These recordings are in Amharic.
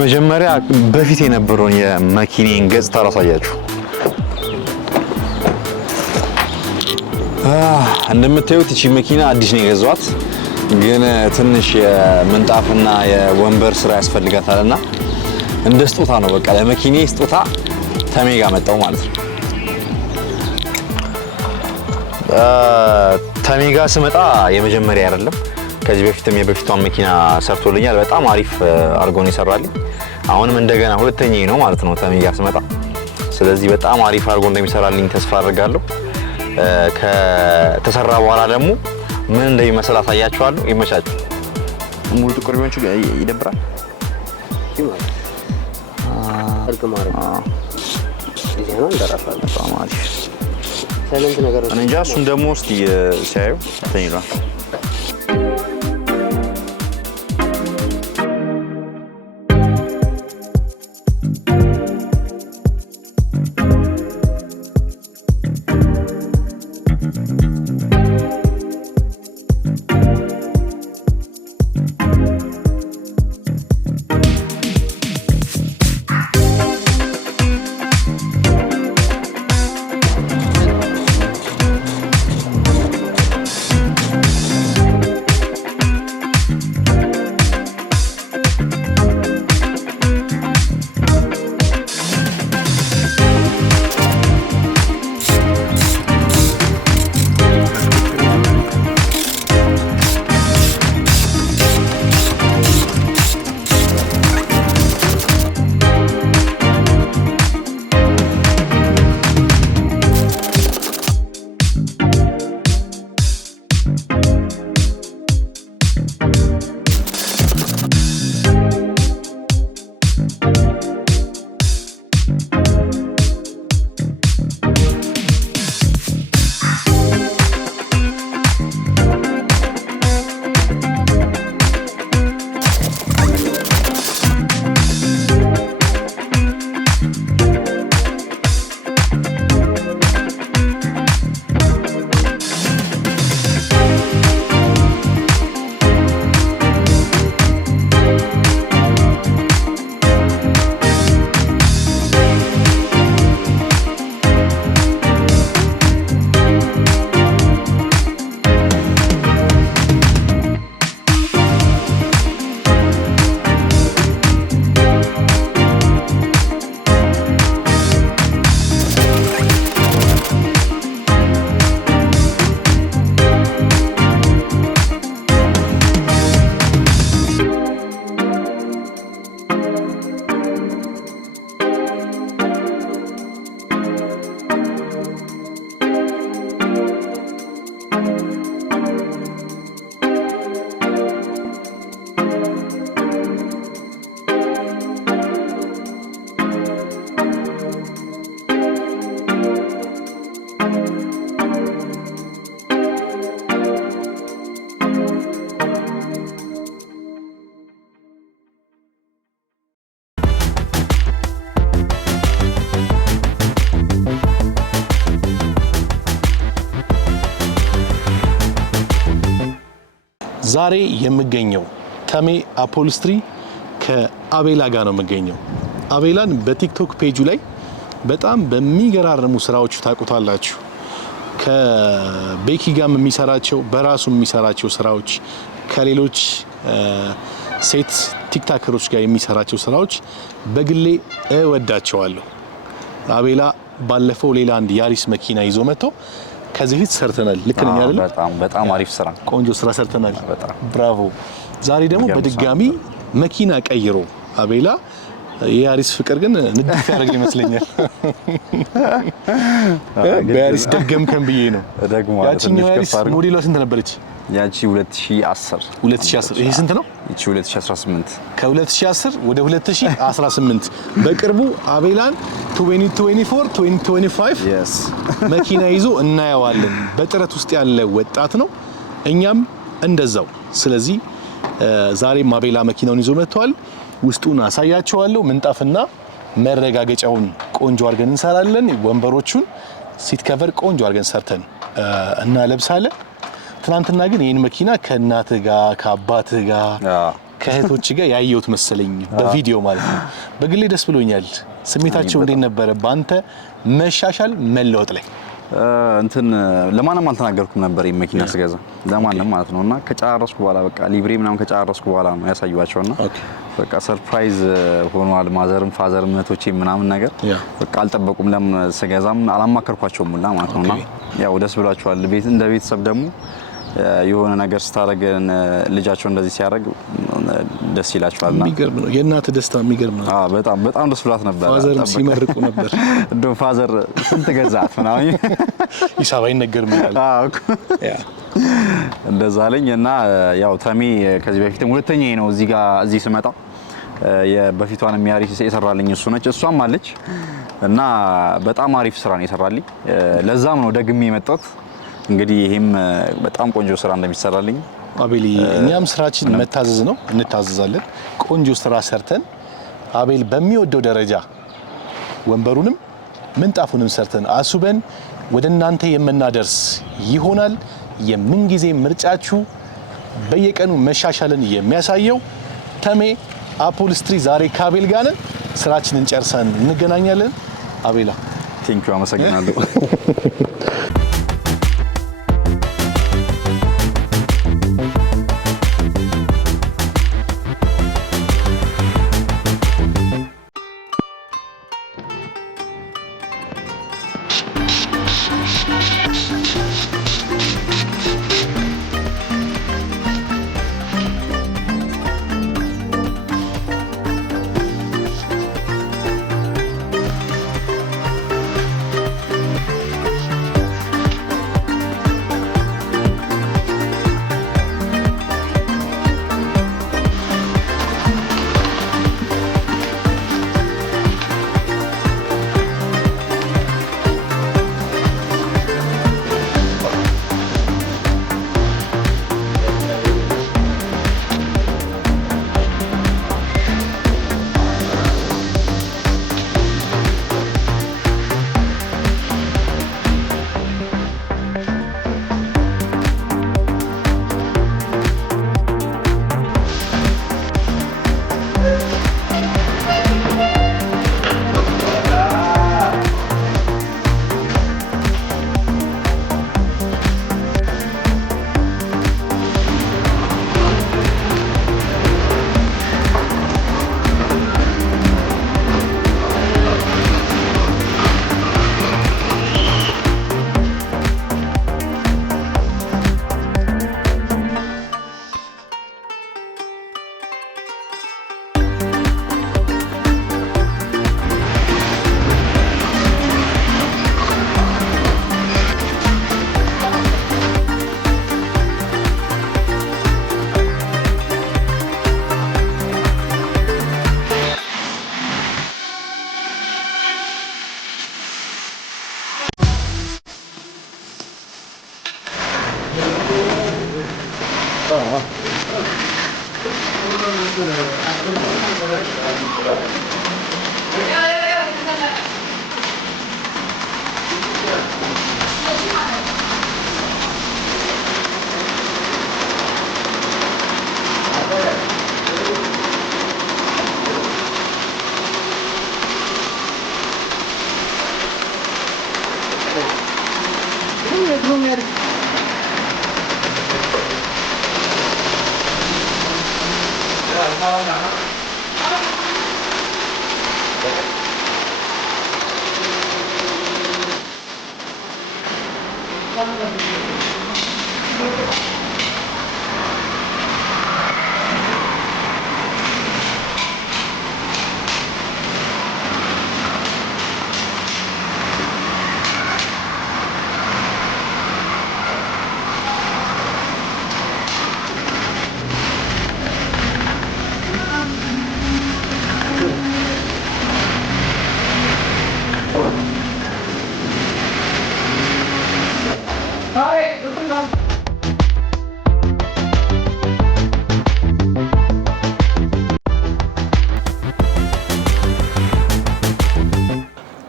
መጀመሪያ በፊት የነበረውን የመኪናን ገጽታ ራሳያችሁ እንደምታዩት እቺ መኪና አዲስ ነው የገዛኋት ግን ትንሽ የምንጣፍና የወንበር ስራ ያስፈልጋታልና እንደ ስጦታ ነው በቃ ለመኪናዬ ስጦታ ተሜጋ መጣው ማለት ነው ተሜጋ ስመጣ የመጀመሪያ አይደለም ከዚህ በፊትም የበፊቷን መኪና ሰርቶልኛል በጣም አሪፍ አርጎ ነው ይሰራልኝ አሁንም እንደገና ሁለተኛዬ ነው ማለት ነው ተሜጋ ስመጣ ስለዚህ በጣም አሪፍ አርጎ እንደሚሰራልኝ ተስፋ አድርጋለሁ ከተሰራ በኋላ ደግሞ ምን እንደሚመስል አሳያችኋለሁ ይመቻችሁ ሙሉ ጥቁር ቢሆን ይደብራል አርግማር ዲዛይኑ እንደራፋል በጣም አሪፍ ሳይለንት ነገር እኔ እንጃ እሱን ደግሞ እስቲ ሲያዩ ተኝቷል ዛሬ የምገኘው ተሜ አፖልስትሪ ከአቤላ ጋር ነው የምገኘው አቤላን በቲክቶክ ፔጁ ላይ በጣም በሚገራርሙ ስራዎች ታውቁታላችሁ ከቤኪ ጋር የሚሰራቸው በራሱ የሚሰራቸው ስራዎች ከሌሎች ሴት ቲክታከሮች ጋር የሚሰራቸው ስራዎች በግሌ እወዳቸዋለሁ አቤላ ባለፈው ሌላ አንድ ያሪስ መኪና ይዞ መጥቶ ከዚህ ፊት ሰርተናል ልክ ነኝ አይደል በጣም አሪፍ ስራ ቆንጆ ስራ ሰርተናል ብራቮ ዛሬ ደግሞ በድጋሚ መኪና ቀይሮ አቤላ የያሪስ ፍቅር ግን ንድፍ ያደርግ ይመስለኛል በያሪስ ደገምከን ብዬ ነው ያቺኛው ያሪስ ሞዴሏ ስንት ነበረች ያቺ 2010 ይሄ ስንት ነው ይቺ 2018 ከ2010 ወደ 2018 በቅርቡ አቤላን 2024 2025 መኪና ይዞ እናያዋለን በጥረት ውስጥ ያለ ወጣት ነው እኛም እንደዛው ስለዚህ ዛሬም አቤላ መኪናውን ይዞ መጥቷል ውስጡን አሳያቸዋለሁ ምንጣፍና መረጋገጫውን ቆንጆ አድርገን እንሰራለን ወንበሮቹን ሲት ከቨር ቆንጆ አድርገን ሰርተን እናለብሳለን ትናንትና ግን ይሄን መኪና ከእናትህ ጋር ከአባትህ ጋር ከእህቶች ጋር ያየሁት መሰለኝ በቪዲዮ ማለት ነው። በግሌ ደስ ብሎኛል። ስሜታቸው እንዴት ነበረ ባንተ መሻሻል መለወጥ ላይ? እንትን ለማንም አልተናገርኩም ነበር መኪና ስገዛ ለማንም ማለት ነውና ከጨረስኩ በኋላ በቃ ሊብሬ ምናምን ከጨረስኩ በኋላ ነው ያሳዩዋቸውና በቃ ሰርፕራይዝ ሆኗል። ማዘርም ፋዘርም እህቶቼ ምናምን ነገር በቃ አልጠበቁም። ለምን ስገዛም አላማከርኳቸውም ሁላ ማለት ነውና ያው ደስ ብሏቸዋል። እንደ ቤተሰብ ደግሞ የሆነ ነገር ስታረገን ልጃቸው እንደዚህ ሲያደርግ ደስ ይላቸዋልና የሚገርም ነው። የእናት ደስታ የሚገርም ነው። በጣም በጣም ደስ ብሏት ነበር። ፋዘር ሲመርቁ ነበር። እንደው ፋዘር ስንት ገዛት ምናምን ሂሳብ አይነገርም ይላል። እንደዛ አለኝ እና ያው ተሜ ከዚህ በፊትም ሁለተኛዬ ነው እዚህ ስመጣ የበፊቷን የሚያሪስ የሰራልኝ እሱ ነች። እሷም አለች እና በጣም አሪፍ ስራ ነው የሰራልኝ። ለዛም ነው ደግሜ የመጣሁት። እንግዲህ ይሄም በጣም ቆንጆ ስራ እንደሚሰራልኝ አቤል፣ እኛም ስራችን መታዘዝ ነው፣ እንታዘዛለን። ቆንጆ ስራ ሰርተን አቤል በሚወደው ደረጃ ወንበሩንም ምንጣፉንም ሰርተን አሱበን ወደ እናንተ የምናደርስ ይሆናል። የምንጊዜ ምርጫችሁ በየቀኑ መሻሻልን የሚያሳየው ተሜ አፖልስትሪ ዛሬ ከአቤል ጋር ነን። ስራችንን ጨርሰን እንገናኛለን። አቤላ ቴንኪው፣ አመሰግናለሁ።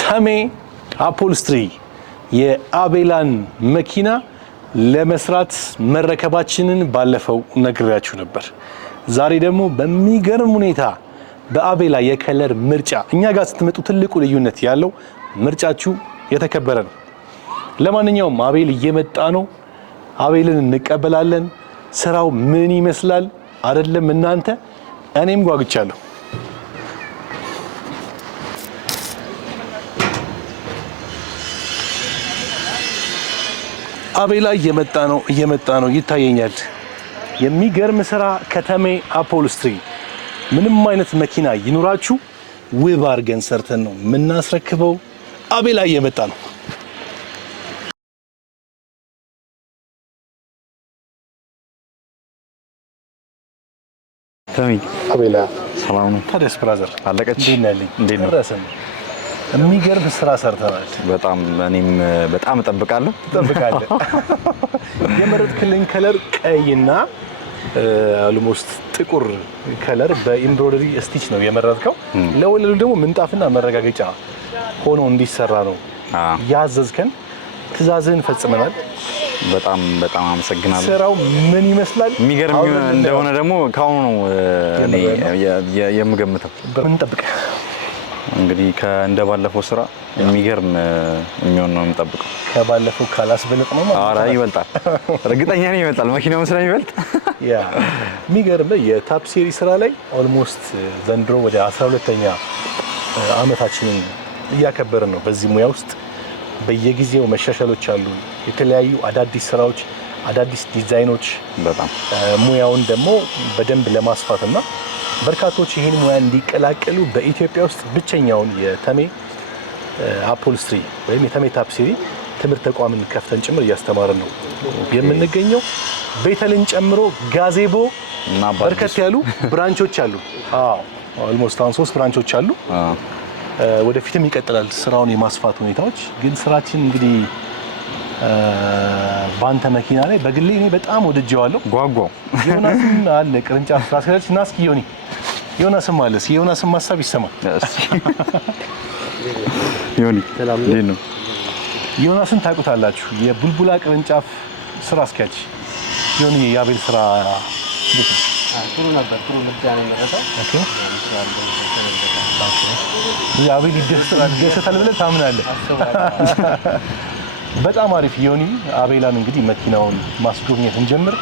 ተሜ አፖልስትሪ የአቤላን መኪና ለመስራት መረከባችንን ባለፈው ነግሬያችሁ ነበር። ዛሬ ደግሞ በሚገርም ሁኔታ በአቤላ የከለር ምርጫ እኛ ጋር ስትመጡ ትልቁ ልዩነት ያለው ምርጫችሁ የተከበረ ነው። ለማንኛውም አቤል እየመጣ ነው። አቤልን እንቀበላለን። ስራው ምን ይመስላል አይደለም እናንተ፣ እኔም ጓጉቻለሁ። አቤላ እየመጣ ነው ይታየኛል። የሚገርም ስራ ከተሜ አፖልስትሪ። ምንም አይነት መኪና ይኑራችሁ ውብ አድርገን ሰርተን ነው የምናስረክበው። አቤላ እየመጣ ነው። ተሚ አቤላ ሰላም ነው? ታዲያስ ብራዘር አለቀች? እንዴት ነው? የሚገርም ስራ ሰርተናል። በጣም እኔም በጣም እጠብቃለሁ። የመረጥክልኝ ከለር ቀይና አልሞስት ጥቁር ከለር በኤምብሮይደሪ ስቲች ነው የመረጥከው። ለወለሉ ደግሞ ምንጣፍና መረጋገጫ ሆኖ እንዲሰራ ነው ያዘዝከን። ትዕዛዝህን ፈጽመናል። በጣም አመሰግናለሁ። ስራው ምን ይመስላል? የሚገርም እንደሆነ ደግሞ ካሁኑ ነው እኔ የምገምተው። ምን ጠብቀህ እንግዲህ እንደ ባለፈው ስራ የሚገርም የሚሆን ነው የምጠብቀው። ከባለፈው ካላስበለጥ ነው ማለት? ኧረ ይበልጣል፣ እርግጠኛ ነኝ ይበልጣል። መኪናውን ስለሚበልጥ ያ የሚገርም የታፕ ሴሪ ስራ ላይ ኦልሞስት ዘንድሮ ወደ 12ኛ አመታችንን እያከበርን ነው። በዚህ ሙያ ውስጥ በየጊዜው መሻሻሎች አሉ። የተለያዩ አዳዲስ ስራዎች፣ አዳዲስ ዲዛይኖች በጣም ሙያውን ደግሞ በደንብ ለማስፋትና በርካቶች ይህን ሙያ እንዲቀላቀሉ በኢትዮጵያ ውስጥ ብቸኛውን የተሜ አፖልስትሪ ወይም የተሜ ታፕ ሴሪ ትምህርት ተቋምን ከፍተን ጭምር እያስተማርን ነው የምንገኘው። ቤተልን ጨምሮ ጋዜቦ እና በርከት ያሉ ብራንቾች አሉ። ኦልሞስት አሁን 3 ብራንቾች አሉ። ወደፊትም ይቀጥላል ስራውን የማስፋት ሁኔታዎች። ግን ስራችን እንግዲህ ባንተ መኪና ላይ በግሌ እኔ በጣም ወድጄዋለሁ። ጓጓው ዮናስም አለ ቅርንጫፍ ስራ አስኪያጅ እና እስኪ ዮናስም አለ። የዮናስም ሀሳብ ይሰማል። ዮኒ ሰላም ነው። ዮናስን ታውቁታላችሁ፣ የቡልቡላ ቅርንጫፍ ስራ አስኪያጅ። ዮኒ የአቤል ስራ ጥሩ ነበር። ጥሩ ምርጫ ነው የመረጠው። ኦኬ የአቤል ይደሰታል ብለህ ታምናለህ? በጣም አሪፍ ዮኒ። አቤላን እንግዲህ መኪናውን ማስጎብኘት እንጀምር።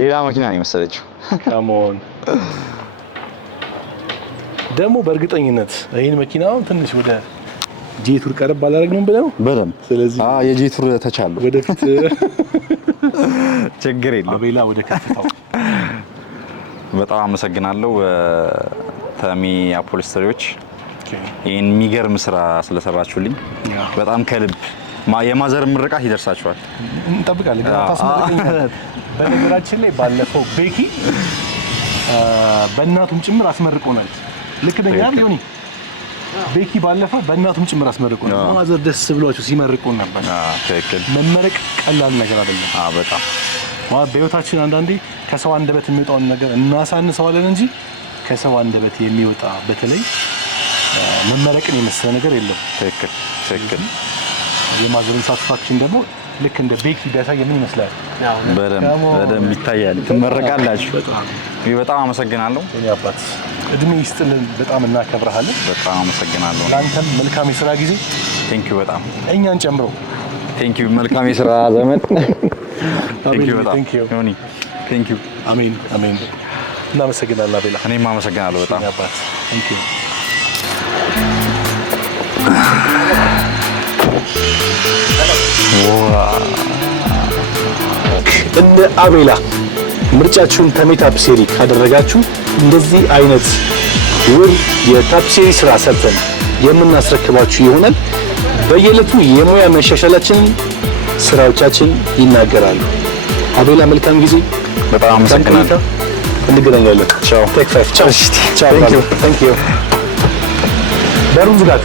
ሌላ መኪና ነው የመሰለችው። ካሞን ደግሞ በእርግጠኝነት ይሄን መኪናውን ትንሽ ወደ ጄቱር ቀረብ አላደረግነውም ብለው በደምብ ስለዚህ የጄቱር ተቻለው ወደፊት ችግር የለም። አቤላ ወደ ከፍታው በጣም አመሰግናለሁ ተሚ አፖሊስተሪዎች ይሄን የሚገርም ስራ ስለሰራችሁልኝ በጣም ከልብ የማዘር ምርቃት ይደርሳችኋል እንጠብቃለን። ግን ታስመርቀኛለህ። በነገራችን ላይ ባለፈው ቤኪ በእናቱም ጭምር አስመርቆናል። ልክ ነኝ አይደል ዮኒ? ቤኪ ባለፈው በእናቱም ጭምር አስመርቆናል። ማዘር ደስ ብሏቸው ሲመርቁን ነበር። ትክክል። መመረቅ ቀላል ነገር አይደለም። በጣም በህይወታችን አንዳንዴ ከሰው አንደበት የሚወጣውን ነገር እናሳንሰዋለን እንጂ ከሰው አንደበት የሚወጣ በተለይ መመረቅን የመሰለ ነገር የለም። ትክክል ትክክል። የማዘርን ሳቲስፋክሽን ደግሞ ልክ እንደ ቤኪ ቢያሳይ ምን ይመስላል? በደምብ ይታያል። ትመረቃላችሁ። በጣም አመሰግናለሁ። የኔ አባት እድሜ ይስጥልን። በጣም እናከብረሃለን። በጣም አመሰግናለሁ። ላንተም መልካም የሥራ ጊዜ። ቴንኪው በጣም እኛን ጨምሮ ቴንኪው። መልካም የሥራ ዘመን። ቴንኪው በጣም ዮኒ ቴንኪው። አሜን አሜን። እናመሰግናለን አቤላ። እኔም አመሰግናለሁ በጣም አባት። ቴንኪው። እንደ አቤላ ምርጫችሁን ተሜ ታፒሴሪ ካደረጋችሁ እንደዚህ አይነት ውብ የታፒሴሪ ስራ ሰርተን የምናስረክባችሁ ይሆናል። በየዕለቱ የሙያ መሻሻላችንን ስራዎቻችን ይናገራሉ። አቤላ መልካም ጊዜ። በጣም አመሰግናለሁ። እንገናኛለን። ቻው። ቴክ 5 ቻው። ቻው። ታንክ ዩ በሩን ዝጋት።